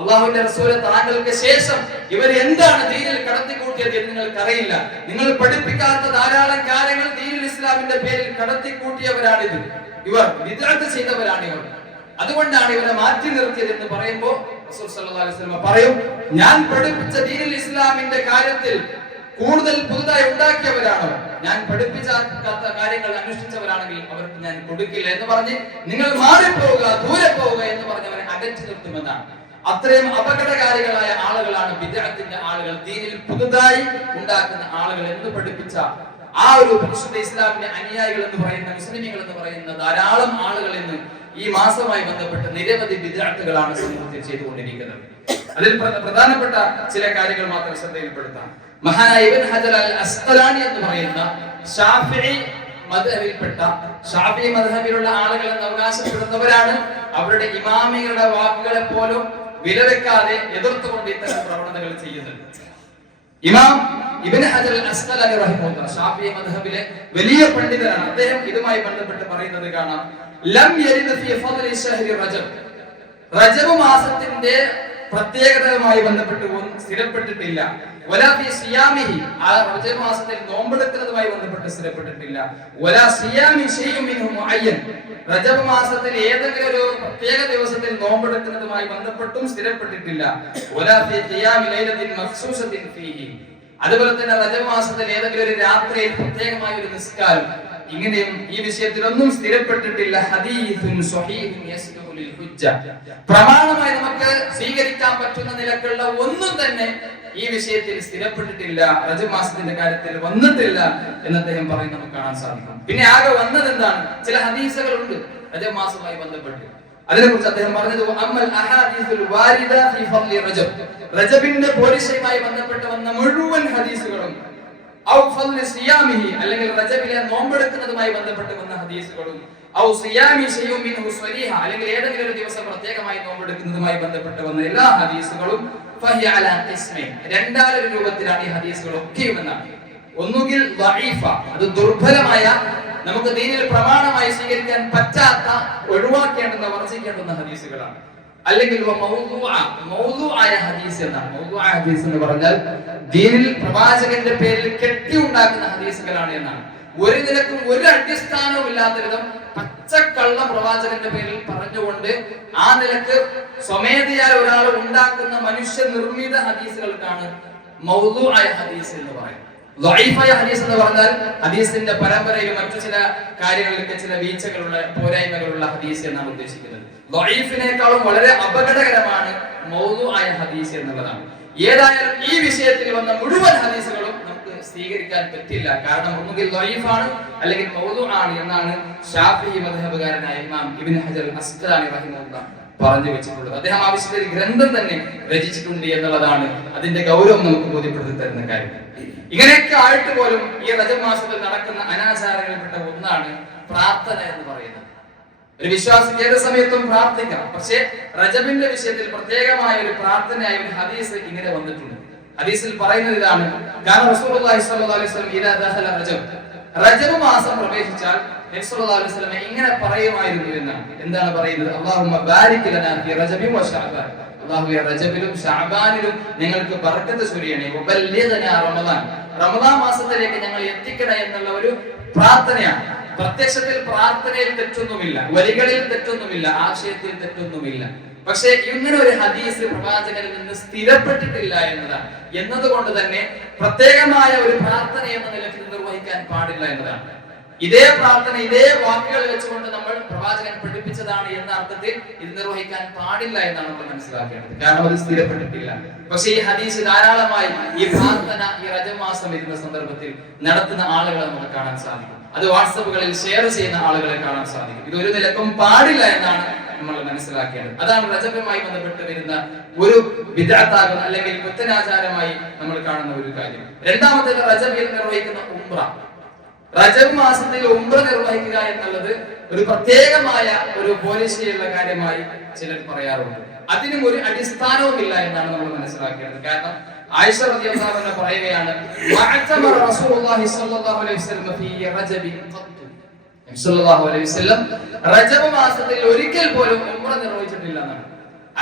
അള്ളാഹുവിന്റെ റസൂലെ, താങ്കൾക്ക് ശേഷം ഇവർ എന്താണ് ദീനിൽ കടത്തിക്കൂട്ടിയത് എന്ന് നിങ്ങൾക്കറിയില്ല. നിങ്ങൾ പഠിപ്പിക്കാത്ത ധാരാളം കാര്യങ്ങൾ ദീനുൽ ഇസ്ലാമിന്റെ പേരിൽ കടത്തിക്കൂട്ടിയവരാണിത്. ഇവർ ബിദ്അത്ത് ചെയ്തവരാണിവർ. അതുകൊണ്ടാണ് ഇവരെ മാറ്റി നിർത്തിയത് എന്ന് പറയുമ്പോൾ റസൂൽ സല്ലല്ലാഹു അലൈഹി വസല്ലം പറയും, ഞാൻ പഠിപ്പിച്ച ദീനുൽ ഇസ്ലാമിന്റെ കാര്യത്തിൽ കൂടുതൽ പുതുതായി ഉണ്ടാക്കിയവരാണോ, ഞാൻ പഠിപ്പിച്ചാത്ത കാര്യങ്ങൾ അനുഷ്ഠിച്ചവരാണെങ്കിൽ അവർക്ക് ഞാൻ കൊടുക്കില്ല എന്ന് പറഞ്ഞ് നിങ്ങൾ മാറിപ്പോവുക, ദൂരെ പോവുക എന്ന് പറഞ്ഞ് അവരെ അകറ്റി നിർത്തുമെന്നാണ്. അത്രയും അപകടകാരികളായ ആളുകളാണ് ബിദ്അത്തിന്റെ ആളുകൾ, ദീനിൽ പുതുതായി ഉണ്ടാക്കുന്ന ആളുകൾ എന്ന് പഠിപ്പിച്ച ആ ഒരു പരിശുദ്ധ ഇസ്ലാമിന്റെ അനുയായികൾ എന്ന് പറയുന്ന, മുസ്ലിമീങ്ങൾ എന്ന് പറയുന്ന ധാരാളം ആളുകൾ ഇന്ന് ഈ മാസവുമായി ബന്ധപ്പെട്ട് നിരവധി ബിദ്അത്തുകളാണ് സമൂഹത്തിൽ ചെയ്തുകൊണ്ടിരിക്കുന്നത്. അതിൽ പ്രധാനപ്പെട്ട ചില കാര്യങ്ങൾ മാത്രം ശ്രദ്ധയിൽപ്പെടുത്താം. മഹാനായ ഇബ്നു ഹജർ അൽ അസ്ഖലാനി എന്ന് പറയുന്ന ശാഫിഈ മദ്ഹബിൽപ്പെട്ട, ശാഫിഈ മദ്ഹബിലുള്ള ആളുകൾ എന്ന് അവകാശപ്പെടുന്നവരാണ്. അവരുടെ ഇമാമികളുടെ വാക്കുകളെ പോലും വിലവെക്കാതെ എതിർത്തുകൊണ്ട് ഇത്തരം പ്രവണതകൾ ചെയ്യുന്നത്. ഇമാം ഇബ്നു ഹജർ അൽ അസ്ഖലാനി റഹിമഹുല്ലാഹ് ശാഫിഈ മദ്ഹബിലെ വലിയ പണ്ഡിതനാണ്. അദ്ദേഹം ഇതുമായി ബന്ധപ്പെട്ട് പറയുന്നത് കാണാം, ലം യരിദ് ഫീ ഫദ്ലി ശഹ്രി റജബ്, റജബ് മാസത്തിന്റെ പ്രത്യേകതയുമായി ബന്ധപ്പെട്ട് സ്ഥിരപ്പെട്ടിട്ടില്ല. വലാ ഫീ സിയാമിഹി, ആ റജബ് മാസത്തിൽ നോമ്പെടുക്കുന്നതുമായി ബന്ധപ്പെട്ട് സ്ഥിരപ്പെട്ടിട്ടില്ല. വലാ സിയാമി ശൈഉൻ മിൻഹു മുഅയ്യൻ, റജബ് മാസത്തിൽ ഏതെങ്കിലും ഒരു പ്രത്യേക ദിവസത്തിൽ നോമ്പെടുക്കുന്നതുമായി ബന്ധപ്പെട്ടും സ്ഥിരപ്പെട്ടിട്ടില്ല. വലാ ഫീ ഖിയാമി ലൈലത്തിൻ മഖ്സൂസത്തിൻ ഫീഹി, അതുപോലെ തന്നെ റജബ് മാസത്തിൽ ഏതെങ്കിലും ഒരു രാത്രിയിൽ പ്രത്യേകമായ ഒരു നിസ്കാരം, ഇങ്ങനെയും ഈ വിഷയത്തിലൊന്നും സ്ഥിരപ്പെട്ടിട്ടില്ല. ഹദീസുൻ സ്വഹീഹുൻ യസ്ലുഹു ലിൽ ഹുജ്ജ, പ്രമാണമായി നമുക്ക് സ്വീകരിക്കാൻ പറ്റുന്ന നിലക്കുള്ള ഒന്നും തന്നെ ഈ വിഷയത്തിൽ സ്ഥിരപ്പെട്ടിട്ടില്ല, റജബ് മാസത്തിന്റെ കാര്യത്തിൽ വന്നിട്ടില്ല എന്ന് അദ്ദേഹം പറയുന്നത് നമുക്ക് കാണാൻ സാധിക്കും. പിന്നെ ആകെ വന്നത് എന്താണ്? ചില ഹദീസുകളുണ്ട് റജബ് മാസവുമായി ബന്ധപ്പെട്ട്. അതിനെക്കുറിച്ച് അദ്ദേഹം പറഞ്ഞത്, അമ്മൽ അഹാദീസുൽ വാരിദ ഫീ ഫദ്ലി റജബ്, റജബിന്റെ പോരിശയുമായി ബന്ധപ്പെട്ട് വന്ന മുഴുവൻ ഹദീസുകളും, ഔ ഫദ്ലി സിയാമിഹി, അല്ലെങ്കിൽ റജബിലെ നോമ്പെടുക്കുന്നതുമായി ബന്ധപ്പെട്ട് വന്ന ഹദീസുകളും, ഔ സിയാമി ശൈഉൻ മിൻഹു സ്വരീഹ, അല്ലെങ്കിൽ ഏതെങ്കിലും ഒരു ദിവസം പ്രത്യേകമായി നോമ്പെടുക്കുന്നതുമായി ബന്ധപ്പെട്ട് വന്ന എല്ലാ ഹദീസുകളും ഫഹിയ അലാ ഖിസ്മൈൻ, രണ്ടാലൊരു രൂപത്തിലാണ് ഈ ഹദീസുകൾ ഒക്കെയും എന്നാണ്. ഒന്നുകിൽ ദഈഫ, അത് ദുർബലമായ, നമുക്ക് ദീനിൽ പ്രമാണമായി സ്വീകരിക്കാൻ പറ്റാത്ത, ഒഴിവാക്കേണ്ടുന്ന, വർജിക്കേണ്ടുന്ന ഹദീസുകളാണ്. അല്ലെങ്കിൽ മൗദൂആയ ഹദീസ് എന്നാണ്. മൗദൂആയ ഹദീസ് എന്ന് പറഞ്ഞാൽ ദീനിൽ പ്രവാചകന്റെ പേരിൽ കെട്ടി ഉണ്ടാക്കുന്ന ഹദീസുകളാണ് എന്നാണ്. ഒരു നിലക്കും ഒരു അടിസ്ഥാനവും ഇല്ലാത്ത വിധം പച്ചക്കള്ള പ്രവാചകന്റെ പേരിൽ പറഞ്ഞുകൊണ്ട് ആ നിലക്ക് സ്വമേധയാൽ ഒരാൾ ഉണ്ടാക്കുന്ന മനുഷ്യ നിർമ്മിത ഹദീസുകൾക്കാണ് മൗദൂആയ ഹദീസ് എന്ന് പറയുന്നത്. ദഈഫായ ഹദീസ് എന്ന് പറഞ്ഞാൽ ഹദീസിന്റെ പരമ്പരയിൽ മറ്റു ചില കാര്യങ്ങളിലൊക്കെ ചില വീഴ്ചകളുള്ള, പോരായ്മകളുള്ള ഹദീസ് എന്നാണ് ഉദ്ദേശിക്കുന്നത്. ദഈഫിനേക്കാളും വളരെ അപകടകരമാണ് മൗദൂആയ ഹദീസ് എന്നുള്ളതാണ്. ഏതായാലും ഈ വിഷയത്തിൽ വന്ന മുഴുവൻ ഹദീസുകളും നമുക്ക് സ്വീകരിക്കാൻ പറ്റില്ല. കാരണം ഒന്നുകിൽ ദഈഫാണ് അല്ലെങ്കിൽ മൗദൂആണ് എന്നാണ് ശാഫിഈ മദ്ഹബുകാരനായ ഇമാം ഇബ്നു ഹജർ അൽ അസ്ഖലാനി റഹിമഹുല്ലാഹ് പറഞ്ഞു വെച്ചിട്ടുള്ളത്. അദ്ദേഹം ആവശ്യത്തിൽ ഒരു ഗ്രന്ഥം തന്നെ രചിച്ചിട്ടുണ്ട് എന്നുള്ളതാണ് അതിന്റെ ഗൗരവം നമുക്ക് ബോധ്യപ്പെടുത്തി തരുന്ന കാര്യം. ഇങ്ങനെയൊക്കെ ആയിട്ട് പോലും ഈ റജബ് മാസത്തിൽ നടക്കുന്ന അനാചാരങ്ങളിൽപ്പെട്ട ഒന്നാണ് പ്രാർത്ഥന എന്ന് പറയുന്നത്. ഒരു വിശ്വാസിക്ക് ഏത് സമയത്തും പ്രാർത്ഥിക്കാം. പക്ഷേ റജബിന്റെ വിഷയത്തിൽ പ്രത്യേകമായ ഒരു പ്രാർത്ഥനയായ ഒരു ഹദീസ് ഇങ്ങനെ വന്നിട്ടുണ്ട്. ഹദീസിൽ പറയുന്നത് ഇതാണ്: റസൂലുള്ളാഹി സ്വല്ലല്ലാഹു അലൈഹി വസല്ലം ഇദാ ദഖല റജബ്, റജബ് മാസം പ്രവേശിച്ചാൽ നബി സല്ലല്ലാഹു അലൈഹി വസല്ലം ഇങ്ങനെ പറയുമായിരുന്നു എന്നാണ്. എന്താണ് പറയുന്നത്? അല്ലാഹുമ്മ ബാരിക് ലനാ ഫീ റജബി വ ശഅബാൻ, അല്ലാഹുവേ റജബിലും ശഅബാനിലും ഞങ്ങൾക്ക് ബർക്കത്ത് ചൊരിയണേ, വബല്ലിഗ്നാ റമദാൻ, റമദാൻ മാസത്തിലേക്ക് ഞങ്ങൾ എത്തിക്കണേ എന്നുള്ള ഒരു പ്രാർത്ഥനയാണ്. പ്രത്യക്ഷത്തിൽ പ്രാർത്ഥനയിൽ തെറ്റൊന്നുമില്ല, വരികളിൽ തെറ്റൊന്നുമില്ല, ആശയത്തിൽ തെറ്റൊന്നുമില്ല. പക്ഷേ ഇങ്ങനെ ഒരു ഹദീസ് പ്രവാചകനിൽ നിന്ന് സ്ഥിരപ്പെട്ടിട്ടില്ല എന്നതുകൊണ്ട് തന്നെ പ്രത്യേകമായ ഒരു പ്രാർത്ഥന എന്ന നിലയ്ക്ക് നിർവഹിക്കാൻ പാടില്ല എന്നതാണ്. ഇതേ പ്രാർത്ഥന ഇതേ വാക്കുകൾ വെച്ചുകൊണ്ട് നമ്മൾ പ്രവാചകൻ പഠിപ്പിച്ചതാണ് എന്ന അർത്ഥത്തിൽ ഇത് നിർവഹിക്കാൻ പാടില്ല എന്നാണ് നമ്മൾ മനസ്സിലാക്കേണ്ടത്. കാരണം അത് സ്ഥിരപ്പെട്ടിട്ടില്ല. പക്ഷേ ഈ ഹദീസ് ധാരാളമായി ഈ പ്രാർത്ഥന ഈ റജബ് മാസം വരുന്ന സന്ദർഭത്തിൽ നടത്തുന്ന ആളുകളെ നമുക്ക് കാണാൻ സാധിക്കും. അത് വാട്സപ്പുകളിൽ ഷെയർ ചെയ്യുന്ന ആളുകളെ കാണാൻ സാധിക്കും. ഇത് ഒരു നിലക്കും പാടില്ല എന്നാണ് നമ്മൾ മനസ്സിലാക്കേണ്ടത്. അതാണ് റജബുമായി ബന്ധപ്പെട്ട് വരുന്ന ഒരു ബിദ്അത്താകുന്ന അല്ലെങ്കിൽ പുത്തനാചാരമായി നമ്മൾ കാണുന്ന ഒരു കാര്യം. രണ്ടാമത്തേത് റജബിൽ നിർവഹിക്കുന്ന ഉംറ. റജബ് മാസത്തിൽ ഉംറ നിർവഹിക്കുക എന്നുള്ളത് ഒരു പ്രത്യേകമായ ഒരു പോളിസിയുള്ള കാര്യമായി ചിലർ പറയാറുണ്ട്. അതിനും ഒരു അടിസ്ഥാനവുമില്ല എന്നാണ് നമ്മൾ മനസ്സിലാക്കേണ്ടത്. കാരണം ആയിഷ റളിയല്ലാഹു അൻഹ പറയുകയാണ്, വഅതമറ റസൂലുള്ളാഹി സ്വല്ലല്ലാഹു അലൈഹി വസല്ലം ഫീ റജബി ഖത്തു, നബി സ്വല്ലല്ലാഹു അലൈഹി വസല്ലം റജബ് മാസത്തിൽ ഒരിക്കൽ പോലും ഉംറ നിർവഹിച്ചിട്ടില്ല എന്നാണ്.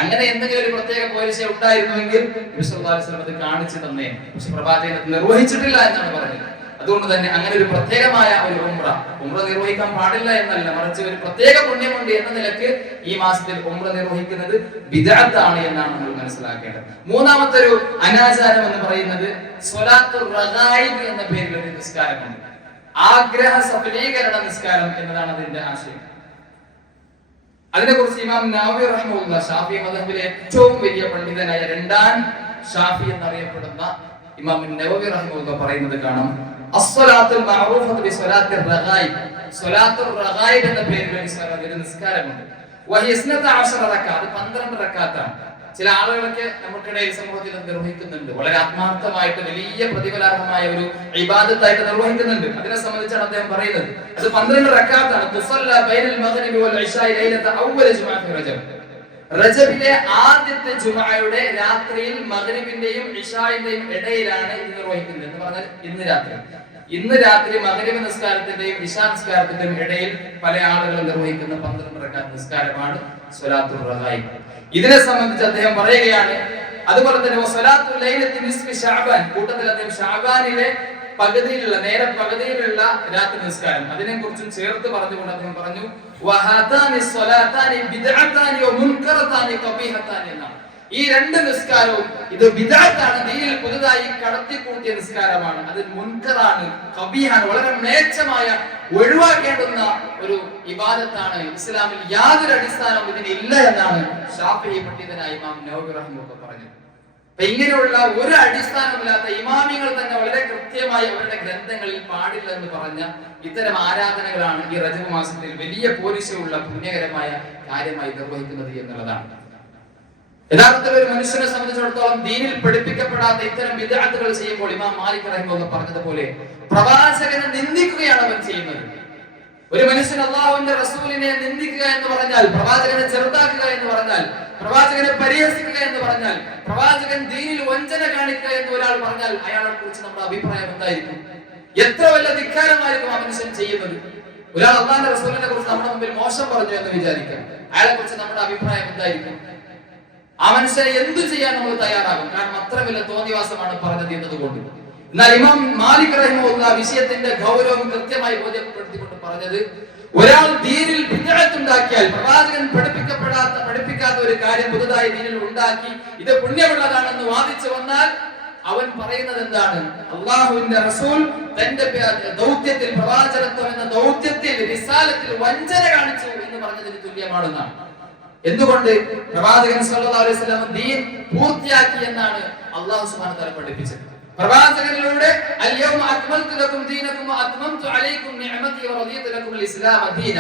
അങ്ങനെ എന്തെങ്കിലും ഒരു പ്രത്യേക പോളിസി ഉണ്ടായിരുന്നുവെങ്കിൽ നബി സ്വല്ലല്ലാഹു അലൈഹി വസല്ലം അത് കാണിച്ചു തന്നേ. പക്ഷെ പ്രവാചകൻ നിർവഹിച്ചിട്ടില്ല എന്നാണ് പറഞ്ഞത്. അതുകൊണ്ട് തന്നെ അങ്ങനെ ഒരു പ്രത്യേകമായ ഒരു ഉംറ നിർവഹിക്കാൻ പാടില്ല എന്നല്ല, മറിച്ച് ഒരു പ്രത്യേക പുണ്യമുണ്ട് എന്ന നിലക്ക് ഈ മാസത്തിൽ ഉംറ നിർവഹിക്കുന്നത് ബിദ്അത്താണ് എന്നാണ് നമ്മൾ മനസ്സിലാക്കേണ്ടത്. മൂന്നാമത്തെ ഒരു അനാചാരം എന്ന് പറയുന്നത് സ്വലാത്തുർ റഗായിബ് എന്ന പേരിൽ ഒരു നിസ്കാരമുണ്ട്. ആഗ്രഹ സഫലീകരണ നിസ്കാരം എന്നതാണ് അതിന്റെ ആശയം. അതിനെക്കുറിച്ച് ഇമാം നവവി റഹിമഹുല്ലാഹ് ഷാഫി മദ്ഹബിലെ ഏറ്റവും വലിയ പണ്ഡിതനായ രണ്ടാം ഷാഫി എന്നറിയപ്പെടുന്ന ഇമാം നവവി റഹിമഹുല്ലാഹ് പറയുന്നത് കാണാം, അസ്സലാത്തുൽ മഅറൂഫത്തു ബിസ്സലാത്തിർ റഗായിബ്, സ്വലാത്തുർ റഗായിബ് എന്ന പേരിൽ ഒരു നിസ്കാരമുണ്ട്. വഹിയ 12 റക്അത്ത്, 12 റക്അത്താണ്. ചില ആളുകളൊക്കെ നമുക്കിടയിൽ സമൂഹത്തിൽ നിർവഹിക്കുന്നുണ്ട്, വളരെ ആത്മാർത്ഥമായിട്ട് വലിയ പ്രതിഫലാർഹമായ ഒരു ഇബാദത്തായിട്ട് നിർവഹിക്കുന്നുണ്ട്. അതിനെ സംബന്ധിച്ചാണ് അദ്ദേഹം പറയുന്നത്. അത് 12 റക്അത്താണ്. തുസല്ല ബൈനൽ മഗ്രിബി വൽ ഇശാഇ ലൈലത അവ്വൽ ജുമുഅ ഫി റജബ്, റജബിലെ ആദ്യത്തെ ജുമുഅയുടെ രാത്രിയിൽ മഗ്രിബിന്റെയും ഇശാഇന്റെയും ഇടയിലാണ് ഇത് നിർവഹിക്കുന്നത്. എന്ന് പറഞ്ഞാൽ ഇന്ന് രാത്രി മഗ്രിബ് നിസ്കാരത്തിന്റെയും ഇശാ നിസ്കാരത്തിന്റെയും ഇടയിൽ പല ആളുകളും നിർവഹിക്കുന്ന 12 റക്അത്ത് നിസ്കാരമാണ് സ്വലാത്തുർ റഗായിബ്. ഇതിനെ സംബന്ധിച്ച് അദ്ദേഹം പറയുകയാണ്, അതുപോലെ തന്നെ സ്വലാത്തുൽ ലൈലത്തി നിസ്ഫി ശഅബാൻ, കൂട്ടത്തിൽ അദ്ദേഹം ശഅബാനിലെ നേരെ പകുതിയിലുള്ള രാത്രി നിസ്കാരം അതിനെ കുറിച്ചും ചേർത്ത് പറഞ്ഞുകൊണ്ട് അദ്ദേഹം പറഞ്ഞു, വഹാദാനി സ്വലാത്താനി ബിദ്അത്താനി വമുൻകറത്താനി ഖബീഹത്താനി എന്നാണ്. ഈ രണ്ട് നിസ്കാരവും ഇത് ബിദ്അത്താണ്, ദീനിൽ പുതുതായി കടത്തിക്കൂട്ടിയ നിസ്കാരമാണ്, അത് മുൻകറാണ്, ഖബീഹാണ്, വളരെ മ്ലേച്ഛമായ ഒഴിവാക്കേണ്ടുന്ന ഒരു ഇബാദത്താണ്. ഇസ്ലാമിൽ യാതൊരു അടിസ്ഥാനവും ഇതിനില്ല എന്നാണ് ശാഫിഈ പണ്ഡിതനായ ഇമാം നവവി റഹിമഹുല്ലാഹ് പറഞ്ഞത്. ഇങ്ങനെയുള്ള ഒരു അടിസ്ഥാനമില്ലാത്ത ഇമാമികൾ തന്നെ വളരെ കൃത്യമായി അവരുടെ ഗ്രന്ഥങ്ങളിൽ പാടില്ല എന്ന് പറഞ്ഞ ഇത്തരം ആരാധനകളാണ് ഈ റജബ് മാസത്തിൽ വലിയ പോലീസുള്ള പുണ്യകരമായ കാര്യമായി നിർവഹിക്കുന്നത് എന്നുള്ളതാണ്. യഥാർത്ഥത്തിൽ ഒരു മനുഷ്യനെ സംബന്ധിച്ചിടത്തോളം ദീനിൽ പഠിപ്പിക്കപ്പെടാത്ത ഇത്തരം ബിദ്അത്തുകൾ ചെയ്യുമ്പോൾ ഇമാം മാലിക് റഹിമഹുല്ലാഹ് പറഞ്ഞതുപോലെ പ്രവാചകനെ നിന്ദിക്കുകയാണ് അവൻ ചെയ്യുന്നത്. ഒരു മനുഷ്യൻ അല്ലാഹുവിന്റെ റസൂലിനെ നിന്ദിക്കുക എന്ന് പറഞ്ഞാൽ, പ്രവാചകനെ ചെറുതാക്കുക എന്ന് പറഞ്ഞാൽ, പ്രവാചകനെ പരിഹസിക്കുക എന്ന് പറഞ്ഞാൽ, പ്രവാചകൻ ദീനിൽ വഞ്ചന കാണിക്കുക എന്ന് ഒരാൾ പറഞ്ഞാൽ അയാളെ കുറിച്ച് നമ്മുടെ അഭിപ്രായം എന്തായിരിക്കും? എത്ര വലിയ ധിക്കാരമായിരിക്കും ആ മനുഷ്യൻ ചെയ്യുന്നത്. ഒരാൾ അല്ലാഹുവിന്റെ റസൂലിനെ കുറിച്ച് നമ്മുടെ മുമ്പിൽ മോശം പറഞ്ഞു എന്ന് വിചാരിക്കാം, അയാളെ കുറിച്ച് നമ്മുടെ അഭിപ്രായം എന്തായിരിക്കും? ആ മനുഷ്യനെ എന്തു ചെയ്യാൻ നമ്മൾ തയ്യാറാകും, കാരണം അത്ര വലിയ തോന്നിവാസമാണ് പറഞ്ഞത് എന്നതുകൊണ്ട്. എന്നാൽ ഇമാം മാലിക് റഹിമഹുല്ലാഹ് വിഷയത്തിന്റെ ഗൗരവം കൃത്യമായി ബോധ്യപ്പെടുത്തിക്കൊണ്ട് പറഞ്ഞത്, ഒരാൾ ദീനിൽ ബിദ്അത്ത് ഉണ്ടാക്കിയാൽ, പ്രവാചകൻ പഠിപ്പിക്കാത്ത ഒരു കാര്യം പുതുതായി ദീനിൽ ഉണ്ടാക്കി ഇത് പുണ്യമുള്ളതാണെന്ന് വാദിച്ചു വന്നാൽ അവൻ പറയുന്നത് എന്താണ്? അല്ലാഹുവിന്റെ റസൂൽ തന്റെ ദൗത്യത്തിൽ, പ്രവാചകത്വം എന്ന ദൗത്യത്തിൽ, റിസാലത്തിൽ വഞ്ചന കാണിച്ചു എന്ന് പറഞ്ഞതിന് തുല്യമാണെന്നാണ്. എന്തുകൊണ്ട്? പ്രവാചകൻ സല്ലല്ലാഹു അലൈഹി വസല്ലം ദീൻ പൂർത്തിയാക്കി എന്നാണ് അല്ലാഹു സുബ്ഹാനഹു വ തആല പഠിപ്പിച്ചത്. പ്രവാചകനിലൂടെ അൽയൗമ അക്മൽതു ലക്കും ദീനക്കും വഅത്മംതു അലൈക്കും നിഅമതി വറദിതു ലക്കും അൽ ഇസ്ലാമ ദീന,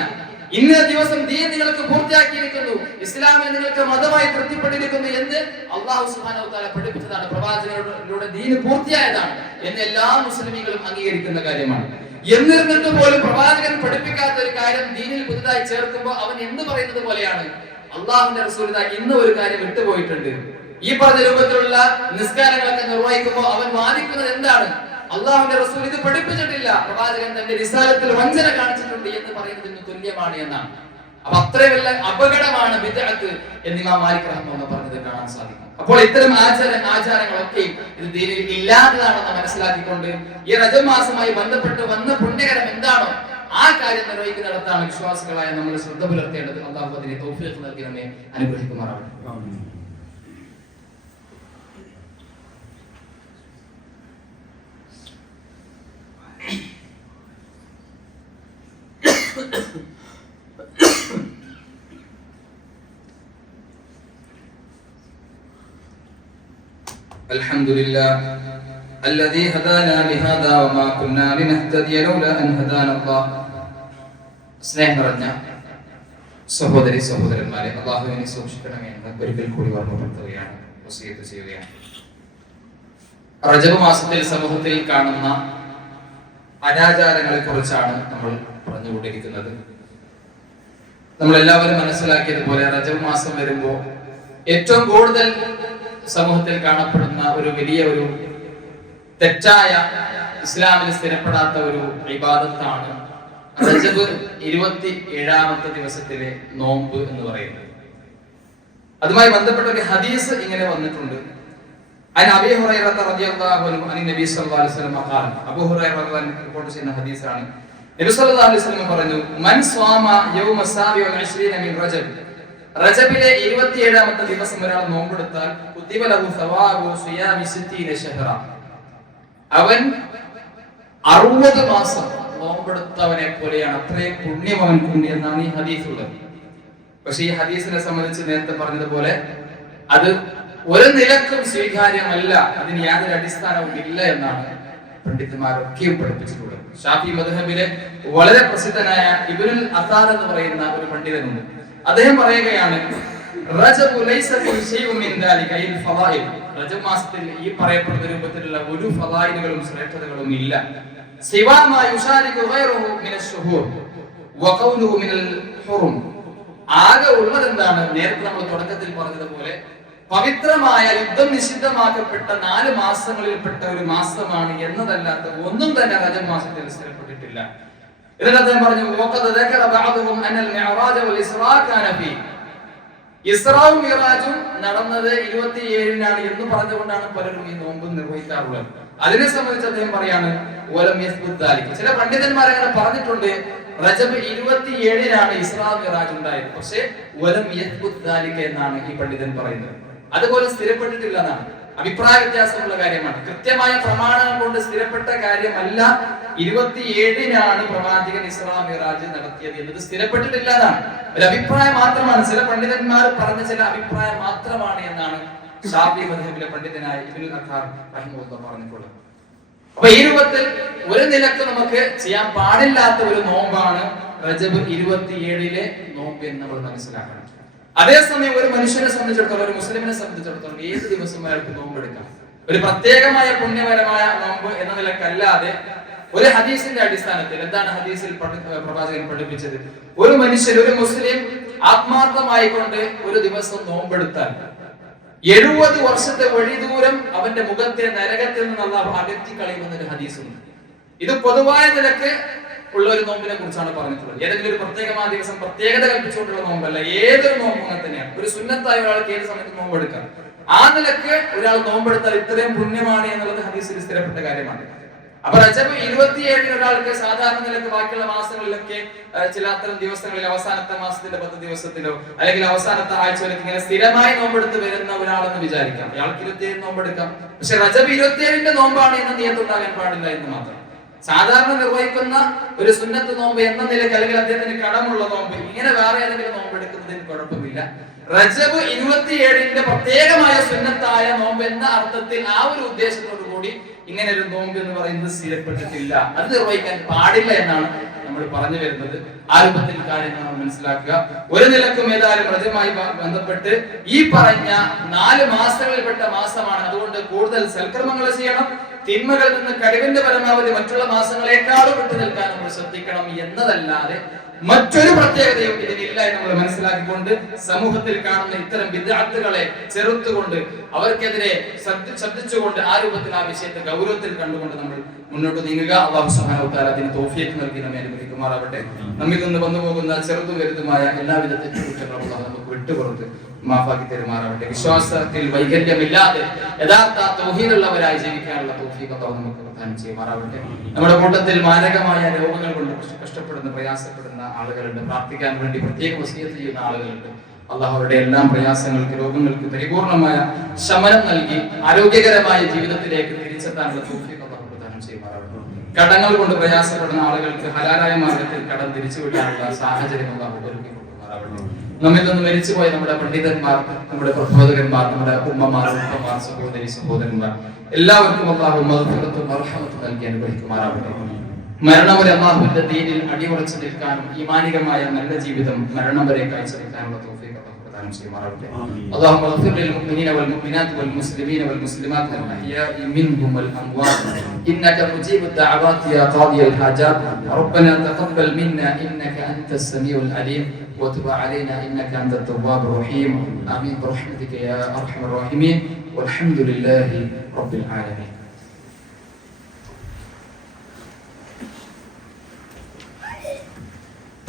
ഇന്ന ദിവസം ദീൻ നിങ്ങൾക്ക് പൂർത്തിയാക്കിയിരിക്കുന്നു, ഇസ്ലാമിനെ നിങ്ങൾക്ക് മതമായി തൃപ്തിപ്പെട്ടിരിക്കുന്നു എന്ന് അല്ലാഹു സുബ്ഹാനഹു വ തആല പഠിപ്പിച്ചതാണ്. പ്രവാചകനിലൂടെ ദീൻ പൂർത്തിയായതാണ് എന്ന് എല്ലാ മുസ്ലിമീങ്ങളും അംഗീകരിക്കുന്ന കാര്യമാണ്. എന്നിരുന്നിട്ട് പോലും പ്രവാചകൻ പഠിപ്പിക്കാത്ത ഒരു കാര്യം ദീനിൽ പുതുതായി ചേർക്കുമ്പോൾ അവൻ എന്ത് പറയുന്നത് പോലെയാണ്, അള്ളാഹുവിന്റെ റസൂൽ ഇന്ന് ഒരു കാര്യം വിട്ടുപോയിട്ടുണ്ട്. ഈ പറഞ്ഞ രൂപത്തിലുള്ള നിസ്കാരങ്ങളൊക്കെ നിർവഹിക്കുമ്പോൾ അവൻ വാദിക്കുന്നത് എന്താണ്, അള്ളാഹുവിന്റെ റസൂൽ ഇത് പഠിപ്പിച്ചിട്ടില്ല, പ്രവാചകൻ തന്റെ റിസാലത്തിൽ വഞ്ചന കാണിച്ചിട്ടുണ്ട് എന്ന് പറയുന്നതിന് തുല്യമാണ് എന്നാണ്. അപ്പൊ അത്രയും വല്ല അപകടമാണ് ബിദ്അത്ത് എന്ന് ഇമാം മാലിക് റഹ്മത്തുള്ളാഹി പറഞ്ഞത് കാണാൻ സാധിക്കും. അപ്പോൾ ഇത്തരം ആചാരങ്ങളൊക്കെ ഇത് ദീനിൽ ഇല്ലാത്തതാണെന്ന് മനസ്സിലാക്കിക്കൊണ്ട് ഈ റജബ് മാസവുമായി ബന്ധപ്പെട്ട് വന്ന പുണ്യകരം എന്താണോ ആ കാര്യം നിർവഹിക്കുന്നിടത്താണ് വിശ്വാസികളായ നമ്മൾ ശ്രദ്ധ പുലർത്തേണ്ടത്. അല്ലാഹു അതിനെ തൗഫീഖ് നൽകി നമ്മെ അനുഗ്രഹിക്കുമാറാവട്ടെ. الحمد لله الذي هدانا لهذا وما كنا لنهتدي لولا أن هدانا الله. സ്നേഹം നിറഞ്ഞ സഹോദരി സഹോദരന്മാരെ, അല്ലാഹുവിനെ സൂക്ഷിക്കണമേ എന്ന് ഒരിക്കൽ കൂടി ഓർമ്മപ്പെടുത്തുകയാണ്, വസിയത്ത് ചെയ്യുകയാണ്. റജബ് മാസത്തിൽ സമൂഹത്തിൽ കാണുന്ന അനാചാരങ്ങളെ കുറിച്ചാണ് നമ്മൾ പറഞ്ഞുകൊണ്ടിരിക്കുന്നത്. നമ്മൾ എല്ലാവരും മനസ്സിലാക്കിയതുപോലെ റജബ് മാസം വരുമ്പോൾ ഏറ്റവും കൂടുതൽ സമൂഹത്തിൽ കാണപ്പെടുന്ന ഒരു വലിയ ഒരു തെറ്റായ, ഇസ്ലാമിൽ സ്ഥിരപ്പെടാത്ത ഒരു ഇബാദത്താണ് റജബ് 27ാമത്തെ ദിവസത്തിലെ നോമ്പ് എന്ന് പറയുന്നത്. അതുമായി ബന്ധപ്പെട്ട ഒരു ഹദീസ് ഇങ്ങനെ വന്നിട്ടുണ്ട്. അബൂ ഹുറൈറ റളിയല്ലാഹു അൻഹു അൻ നബി സല്ലല്ലാഹു അലൈഹി വസല്ലം ഖാല, അബൂ ഹുറൈറ റിപ്പോർട്ട് ചെയ്യുന്ന ഹദീസാണ്. നബി സല്ലല്ലാഹു അലൈഹി വസല്ലം പറഞ്ഞു, മൻ സ്വാമ യൗമ സാബി വൽ 20 മിൻ റജബ്, റജബിലെ 27ാമത്തെ ദിവസം ഒരാൾ നോമ്പെടുത്താൽ കുതിബ ലഹു സവാബു സിയാമി 60 ശഹറ, അവൻ 60 മാസം നോമ്പെടുത്തവനെ പോലെയാണ്, അത്രയും പുണ്യം അവൻക്കുണ്ട് എന്നാണ് ഈ ഹദീസ് ഉള്ളത്. പക്ഷെ ഈ ഹദീസിനെ സംബന്ധിച്ച് നേരത്തെ പറഞ്ഞതുപോലെ അത് ഒരു നിലക്കും സ്വീകാര്യമല്ല, അതിന് യാതൊരു അടിസ്ഥാനവും ഇല്ല എന്നാണ് പണ്ഡിതന്മാരൊക്കെയും പഠിപ്പിച്ചിട്ടുള്ളത്. ഷാഫി മദ്ഹബിലെ വളരെ പ്രസിദ്ധനായ ഇബ്നുൽ അസാർ എന്ന് പറയുന്ന ഒരു പണ്ഡിതനുണ്ട്. അദ്ദേഹം പറയുകയാണ്, റജബ് ലൈസ ഫീ ശൈഉൻ മിൻ ദാലിക ഇൽ ഫളായിൽ, റജബ് മാസത്തിൽ ഈ പറയപ്പെടുന്ന രൂപത്തിലുള്ള ഒരു ഫളായിലുകളും ശ്രേഷ്ഠതകളും ഇല്ല. സിവാ മാ യുശാരികു ഗൈറുഹു മിനൽ ശുഹൂർ വഖൗലുഹു മിനൽ ഹുറും, ആകെ ഉള്ളത് എന്താണ്, നേരത്തെ നമ്മൾ തുടക്കത്തിൽ പറഞ്ഞതുപോലെ പവിത്രമായ യുദ്ധം നിഷിദ്ധമാക്കപ്പെട്ട 4 മാസങ്ങളിൽപ്പെട്ട ഒരു മാസമാണ് എന്നതല്ലാത്ത ഒന്നും തന്നെ റജബ് മാസത്തിൽ സ്ഥിരപ്പെട്ടിട്ടില്ല. എന്നിട്ട് അദ്ദേഹം പറഞ്ഞു, ഇസ്രാഉം മിറാജും നടന്നത് 27നാണ് എന്ന് പറഞ്ഞുകൊണ്ടാണ് പലരും ഈ നോമ്പ് നിർവഹിക്കാറുള്ളത്. അതിനെ സംബന്ധിച്ച് അദ്ദേഹം പറയാണ്, ചില പണ്ഡിതന്മാർ അങ്ങനെ പറഞ്ഞിട്ടുണ്ട്, റജബ് 27നാണ് ഇസ്രാ മിറാജ് ഉണ്ടായത്. പക്ഷേ എന്നാണ് ഈ പണ്ഡിതൻ പറയുന്നത്. അതുപോലെ സ്ഥിരപ്പെട്ടിട്ടില്ല എന്നാണ്. അഭിപ്രായ വ്യത്യാസമുള്ള കാര്യമാണ്. കൃത്യമായ പ്രമാണങ്ങൾ കൊണ്ട് സ്ഥിരപ്പെട്ട കാര്യമല്ല 27നാണ് പ്രവാചകൻ ഇസ്രാ മിറാജ് നടത്തിയത് എന്നത് സ്ഥിരപ്പെട്ടിട്ടില്ല എന്നാണ്. ഒരു അഭിപ്രായം മാത്രമാണ്, ചില പണ്ഡിതന്മാർ പറഞ്ഞ ചില അഭിപ്രായം മാത്രമാണ് എന്നാണ് ഷാഫി മദ്ഹബിലെ പണ്ഡിതനായ ഇബ്നുൽ അഖാർ റഹിമഹുല്ലാഹ് പറഞ്ഞിട്ടുള്ളത്. അപ്പൊ ഈ രൂപത്തിൽ ഒരു നിലക്ക് നമുക്ക് ചെയ്യാൻ പാടില്ലാത്ത ഒരു നോമ്പാണ് റജബ് 27ലെ നോമ്പ് എന്ന് നമ്മൾ മനസ്സിലാക്കണം. അതേസമയം ഒരു മനുഷ്യനെ സംബന്ധിച്ചിടത്തോളം, ഒരു മുസ്ലിമിനെ സംബന്ധിച്ചിടത്തോളം ഏത് ദിവസം അയാൾക്ക് നോമ്പെടുക്കാം. ഒരു പ്രത്യേകമായ പുണ്യപരമായ നോമ്പ് എന്ന നിലക്കല്ലാതെ ഒരു ഹദീസിന്റെ അടിസ്ഥാനത്തിൽ, എന്താണ് ഹദീസിൽ പ്രവാചകൻ പഠിപ്പിച്ചത്, ഒരു മനുഷ്യൻ, ഒരു മുസ്ലിം ആത്മാർത്ഥമായി കൊണ്ട് ഒരു ദിവസം നോമ്പെടുത്താൽ 70 വർഷത്തെ വഴിദൂരം അവന്റെ മുഖത്തെ നരകത്തിൽ നിന്ന് അല്ലാഹു അകറ്റി കളയുമെന്നൊരു ഹദീസുണ്ട്. ഇത് പൊതുവായ നിലക്ക് ഉള്ള ഒരു നോമ്പിനെ കുറിച്ചാണ് പറഞ്ഞിട്ടുള്ളത്. ഏതെങ്കിലും ഒരു പ്രത്യേകമായ ദിവസം പ്രത്യേകത കൽപ്പിച്ചുകൊണ്ടുള്ള നോമ്പല്ല, ഏതൊരു നോമ്പും അങ്ങനെ തന്നെയാണ്. ഒരു സുന്നത്തായ ഒരാൾക്ക് ഏത് സമയത്ത് നോമ്പെടുക്കാം. ആ നിലക്ക് ഒരാൾ നോമ്പെടുത്താൽ ഇത്രയും പുണ്യമാണ് എന്നുള്ളത് ഹദീസിൽ സ്ഥിരപ്പെട്ട കാര്യമാണ്. അപ്പൊ റജബ് 27 ഒരാൾക്ക് സാധാരണ നിലക്ക് ബാക്കിയുള്ള മാസങ്ങളിലൊക്കെ ചില അത്തരം ദിവസങ്ങളിൽ അവസാനത്തെ മാസത്തിന്റെ 10 ദിവസത്തിലോ അല്ലെങ്കിൽ അവസാനത്തെ ആഴ്ചയിലൊക്കെ ഇങ്ങനെ സ്ഥിരമായി നോമ്പെടുത്ത് വരുന്ന ഒരാളെന്ന് വിചാരിക്കാം. അയാൾക്ക് 27 നോമ്പെടുക്കാം. പക്ഷെ റജബ് 27ന്റെ നോമ്പാണ് എന്ന് നിയത്തുണ്ടാകാൻ പാടില്ല എന്ന് മാത്രം. സാധാരണ നിർവഹിക്കുന്ന ഒരു സുന്നത്ത് നോമ്പ് എന്ന നിലയ്ക്ക് അല്ലെങ്കിൽ അദ്ദേഹത്തിന് കടമുള്ള നോമ്പ് ഇങ്ങനെ വേറെ ഏതെങ്കിലും നോമ്പ് എടുക്കുന്നതിന് കുഴപ്പമില്ല. റജബ് 27 പ്രത്യേകമായ സുന്നത്തായ നോമ്പ് എന്ന അർത്ഥത്തിൽ ആ ഒരു ഉദ്ദേശത്തോടു കൂടി ഇങ്ങനെ ഒരു നോമ്പ് എന്ന് പറയുന്നത് സ്ഥിരപ്പെട്ടിട്ടില്ല. അത് നിർവഹിക്കാൻ പാടില്ല എന്നാണ് നമ്മൾ പറഞ്ഞു വരുന്നത്. ആ രൂപത്തിൽ കാര്യങ്ങൾ നമ്മൾ മനസ്സിലാക്കുക. ഒരു നിലക്കും ഏതായാലും റജബുമായി ബന്ധപ്പെട്ട് ഈ പറഞ്ഞ 4 മാസങ്ങളിൽപ്പെട്ട മാസമാണ്. അതുകൊണ്ട് കൂടുതൽ സൽക്കർമ്മങ്ങൾ ചെയ്യണം. തിന്മകളിൽ നിന്ന് കഴിവിന്റെ പരമാവധി മറ്റുള്ള മാസങ്ങളെക്കാളും വിട്ടു നിൽക്കാൻ നമ്മൾ ശ്രദ്ധിക്കണം എന്നതല്ലാതെ മറ്റൊരു പ്രത്യേകതയും ഇതിനില്ല എന്ന് നമ്മൾ മനസ്സിലാക്കിക്കൊണ്ട് സമൂഹത്തിൽ കാണുന്ന ഇത്തരം ബിദ്അത്തുകളെ ചെറുത്തുകൊണ്ട് അവർക്കെതിരെ ശ്രദ്ധിച്ചുകൊണ്ട് ആ രൂപത്തിൽ ആ വിഷയത്തെ ഗൗരവത്തിൽ കണ്ടുകൊണ്ട് നമ്മൾ മുന്നോട്ട് നീങ്ങുക. അല്ലാഹു സുബ്ഹാനഹു വ തആല അതിന് തൗഫീഖ് നൽകി നമ്മെ അനുഗ്രഹിക്കുമാറാവട്ടെ. നമ്മിൽ നിന്ന് വന്നു പോകുന്ന ചെറുതും വലുതുമായ എല്ലാവിധ തെറ്റുകുറ്റങ്ങളും അല്ലാഹു നമുക്ക് വിട്ടുപുറത്ത് മാഫാക്കി തരുമാറാവട്ടെ. വിശ്വാസത്തിൽ വൈകല്യമില്ലാതെ യഥാർത്ഥ തൗഹീദുള്ളവരായി ജീവിക്കാനുള്ള തൗഫീഖ് അല്ലാഹു നമുക്ക് പ്രദാനം ചെയ്യുമാറാവട്ടെ. നമ്മുടെ കൂട്ടത്തിൽ മാരകമായ രോഗങ്ങൾ കൊണ്ട് കഷ്ടപ്പെടുന്ന പ്രയാസപ്പെടുന്ന ആളുകളുണ്ട്. പ്രാർത്ഥിക്കാൻ വേണ്ടി പ്രത്യേക വസിയത്ത് ചെയ്യുന്ന ആളുകളുണ്ട്. അല്ലാഹു അവരുടെ എല്ലാം പ്രയാസങ്ങൾക്ക് രോഗങ്ങൾക്ക് പരിപൂർണമായ ശമനം നൽകി ആരോഗ്യകരമായ ജീവിതത്തിലേക്ക് തിരിച്ചെത്താനുള്ള തൗഫീഖ് അല്ലാഹു പ്രദാനം ചെയ്യുമാറാവട്ടെ. കടങ്ങൾ കൊണ്ട് പ്രയാസപ്പെടുന്ന ആളുകൾക്ക് ഹലാലായ മാർഗത്തിൽ കടം തിരിച്ചുവിടാനുള്ള സാഹചര്യം അല്ലാഹു ഒരുക്കി കൊടുക്കുമാറാവട്ടെ. നമ്മിൽ നിന്ന് മരിച്ചുപോയ നമ്മുടെ പണ്ഡിതന്മാർ, നമ്മുടെ പ്രബോധകന്മാർ, നമ്മുടെ ഉമ്മമാർ, ഉപ്പമാർ, സഹോദരി സഹോദരന്മാർ എല്ലാവർക്കും അല്ലാഹു മഗ്ഫിറത്തും മർഹമത്തും നൽകി അനുഗ്രഹിക്കുമാറാവട്ടെ. മരണം വരെ അല്ലാഹുവിന്റെ ദീനിൽ അടിയുറച്ചു നിൽക്കാനും ഈമാനികമായ നല്ല ജീവിതം മരണം വരെ കാഴ്ചവെക്കാനുള്ള തൗഫീഖ് അല്ലാഹു പ്രദാനം ചെയ്യുമാറാവട്ടെ. اللهم اغفر للمؤمنين والمؤمنات والمسلمين والمسلمات الأحياء منهم والأموات إنك مجيب الدعوات يا قاضي الحاجات ربنا تقبل منا إنك أنت السميع العليم وتب علينا إنك أنت التواب الرحيم آمين برحمتك يا أرحم الراحمين والحمد لله رب العالمين.